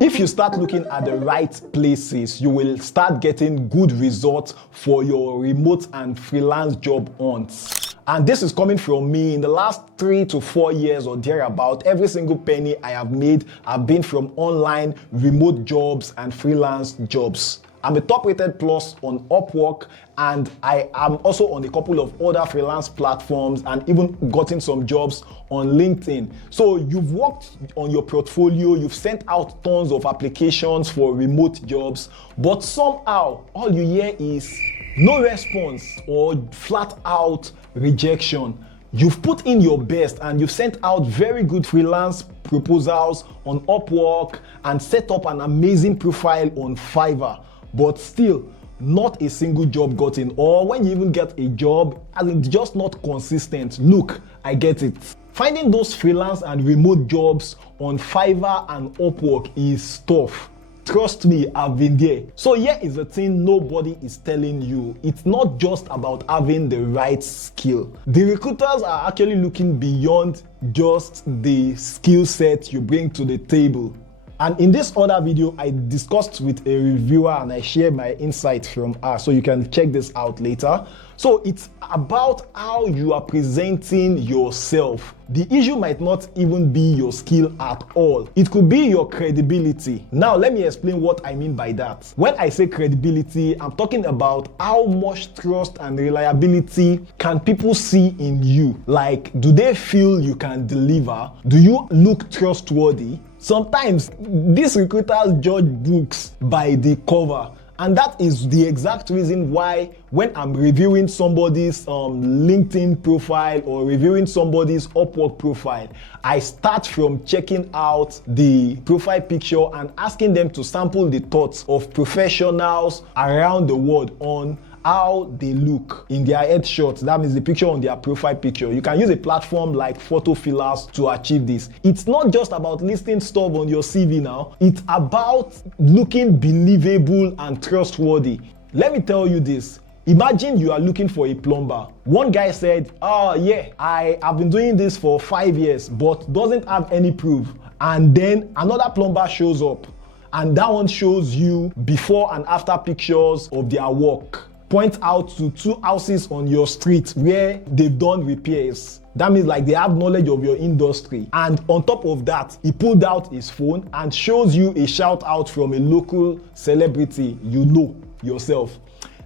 If you start looking at the right places, you will start getting good results for your remote and freelance job hunts. And this is coming from me. In the last 3 to 4 years or thereabout, every single penny I have made have been from online remote jobs and freelance jobs. I'm a top rated plus on Upwork, and I am also on a couple of other freelance platforms and even gotten some jobs on LinkedIn. So you've worked on your portfolio, you've sent out tons of applications for remote jobs, but somehow all you hear is no response or flat out rejection. You've put in your best and you've sent out very good freelance proposals on Upwork and set up an amazing profile on Fiverr, but still not a single job gotten, or when you even get a job, it's just not consistent. Look, I get it. Finding those freelance and remote jobs on Fiverr and Upwork is tough. Trust me, I've been there. So here is the thing nobody is telling you. It's not just about having the right skill. The recruiters are actually looking beyond just the skill set you bring to the table. And in this other video, I discussed with a reviewer and I shared my insights from her, so you can check this out later. So it's about how you are presenting yourself. The issue might not even be your skill at all. It could be your credibility. Now, let me explain what I mean by that. When I say credibility, I'm talking about how much trust and reliability can people see in you. Like, do they feel you can deliver? Do you look trustworthy? Sometimes these recruiters judge books by the cover. And that is the exact reason why when I'm reviewing somebody's LinkedIn profile or reviewing somebody's Upwork profile, I start from checking out the profile picture and asking them to sample the thoughts of professionals around the world on how they look in their headshots. That means the picture on their profile picture. You can use a platform like Photo Fillers to achieve this. It's not just about listing stuff on your CV now. It's about looking believable and trustworthy. Let me tell you this. Imagine you are looking for a plumber. One guy said, oh yeah, I have been doing this for 5 years, but doesn't have any proof. And then another plumber shows up, and that one shows you before and after pictures of their work. Point out to 2 houses on your street where they've done repairs. That means like they have knowledge of your industry. And on top of that, he pulled out his phone and shows you a shout out from a local celebrity you know yourself.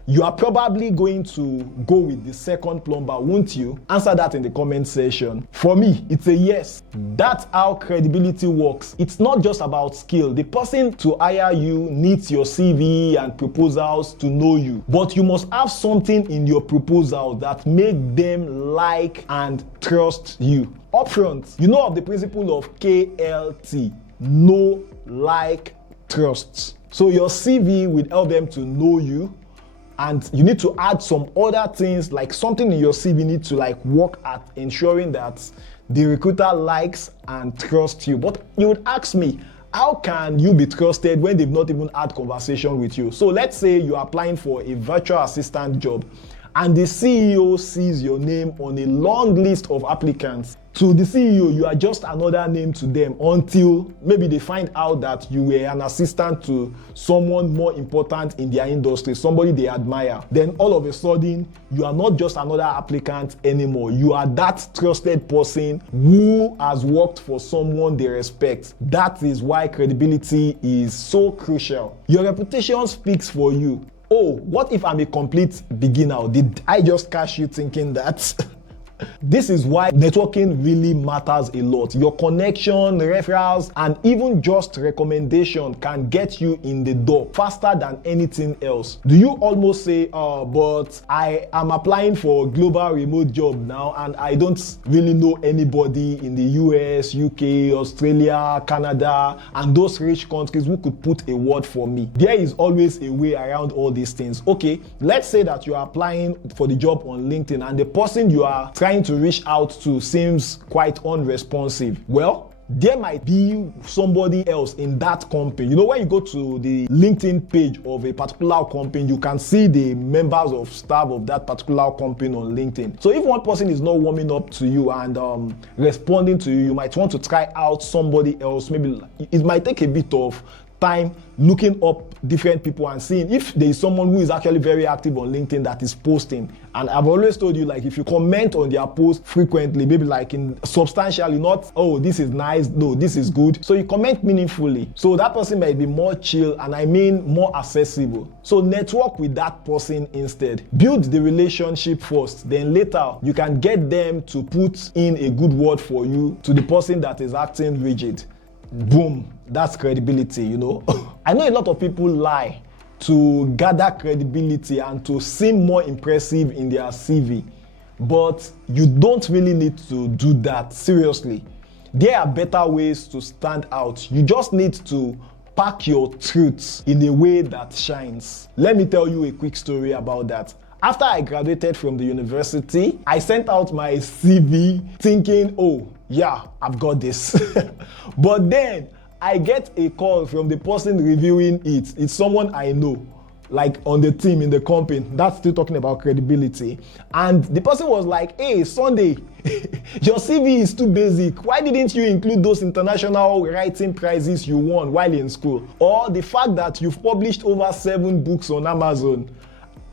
You are probably going to go with the second plumber, won't you? Answer that in the comment section. For me, it's a yes. That's how credibility works. It's not just about skill. The person to hire you needs your CV and proposals to know you. But you must have something in your proposal that make them like and trust you. Upfront, you know of the principle of KLT. Know, like, trust. So your CV will help them to know you. And you need to add some other things, like something in your CV need to like work at ensuring that the recruiter likes and trusts you. But you would ask me, how can you be trusted when they've not even had conversation with you? So let's say you're applying for a virtual assistant job and the CEO sees your name on a long list of applicants. To the CEO, you are just another name to them until maybe they find out that you were an assistant to someone more important in their industry, somebody they admire. Then all of a sudden, you are not just another applicant anymore. You are that trusted person who has worked for someone they respect. That is why credibility is so crucial. Your reputation speaks for you. Oh, what if I'm a complete beginner? Did I just catch you thinking that? This is why networking really matters a lot. Your connection, referrals, and even just recommendation can get you in the door faster than anything else. Do you almost say, oh, but I am applying for a global remote job now and I don't really know anybody in the US, UK, Australia, Canada, and those rich countries who could put a word for me? There is always a way around all these things. Okay, let's say that you are applying for the job on LinkedIn and the person you are trying to reach out to seems quite unresponsive. Well, there might be somebody else in that company. You know, when you go to the LinkedIn page of a particular company, you can see the members of staff of that particular company on LinkedIn. So if one person is not warming up to you and responding to you, you might want to try out somebody else. Maybe it might take a bit of time looking up different people and seeing if there is someone who is actually very active on LinkedIn that is posting. And I've always told you, like, if you comment on their posts frequently, maybe like in substantially, not, oh, this is nice, no, this is good. So you comment meaningfully. So that person might be more chill, and I mean more accessible. So network with that person instead. Build the relationship first, then later you can get them to put in a good word for you to the person that is acting rigid. Boom, that's credibility, you know. I know a lot of people lie to gather credibility and to seem more impressive in their CV, but you don't really need to do that, seriously. There are better ways to stand out. You just need to pack your truths in a way that shines. Let me tell you a quick story about that. After I graduated from the university, I sent out my CV thinking, oh, yeah, I've got this. But then I get a call from the person reviewing it. It's someone I know, like on the team in the company. That's still talking about credibility. And the person was like, hey, Sunday, your CV is too basic. Why didn't you include those international writing prizes you won while in school? Or the fact that you've published over 7 books on Amazon.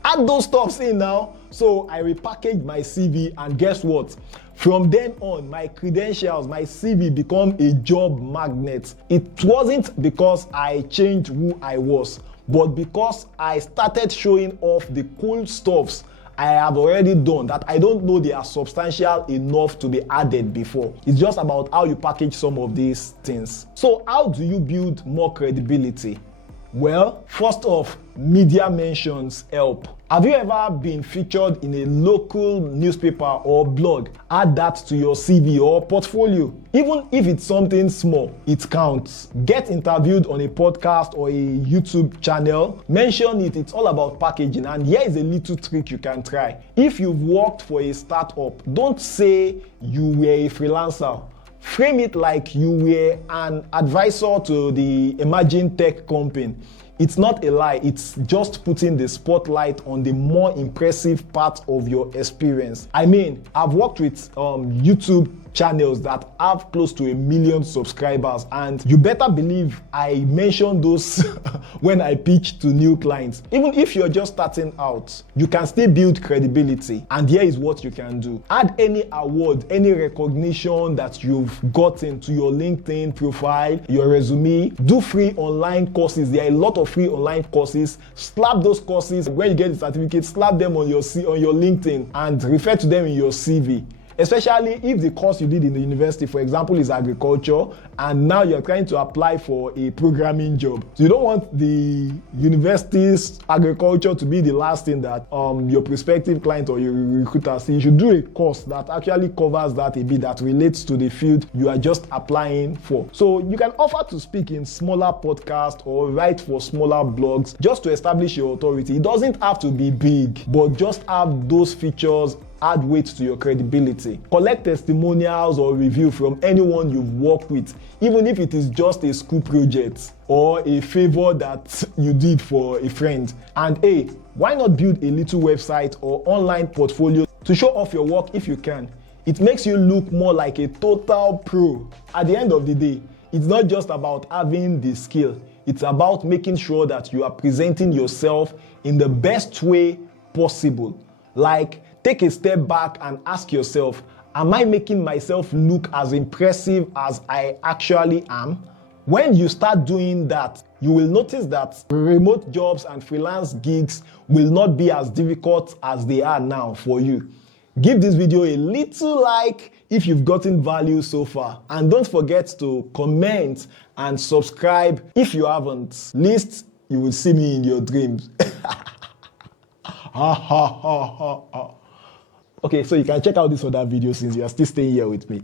Add those stuffs in now. So I repackaged my CV, and guess what? From then on, my credentials, my CV become a job magnet. It wasn't because I changed who I was, but because I started showing off the cool stuffs I have already done that I don't know they are substantial enough to be added before. It's just about how you package some of these things. So how do you build more credibility? Well, first off, media mentions help. Have you ever been featured in a local newspaper or blog? Add that to your CV or portfolio. Even if it's something small, it counts. Get interviewed on a podcast or a YouTube channel. Mention it. It's all about packaging. And here is a little trick you can try. If you've worked for a startup, don't say you were a freelancer. Frame it like you were an advisor to the emerging tech company. It's not a lie, it's just putting the spotlight on the more impressive part of your experience. I mean, I've worked with YouTube channels that have close to 1 million subscribers, and you better believe I mention those when I pitch to new clients. Even if you're just starting out, you can still build credibility, and here is what you can do. Add any award, any recognition that you've gotten to your LinkedIn profile, your resume. Do free online courses. There are a lot of free online courses. Slap those courses. When you get the certificate, slap them on your LinkedIn and refer to them in your CV. Especially if the course you did in the university, for example, is agriculture, and now you're trying to apply for a programming job. So you don't want the university's agriculture to be the last thing that your prospective client or your recruiter sees. You should do a course that actually covers that a bit, that relates to the field you are just applying for. So you can offer to speak in smaller podcasts or write for smaller blogs just to establish your authority. It doesn't have to be big, but just have those features add weight to your credibility. Collect testimonials or review from anyone you've worked with, even if it is just a school project or a favor that you did for a friend. And hey, why not build a little website or online portfolio to show off your work if you can? It makes you look more like a total pro. At the end of the day, it's not just about having the skill. It's about making sure that you are presenting yourself in the best way possible. Like, take a step back and ask yourself, am I making myself look as impressive as I actually am? When you start doing that, you will notice that remote jobs and freelance gigs will not be as difficult as they are now for you. Give this video a little like if you've gotten value so far. And don't forget to comment and subscribe if you haven't. Least you will see me in your dreams. Ha ha ha ha ha. Okay, so you can check out this other video since you are still staying here with me.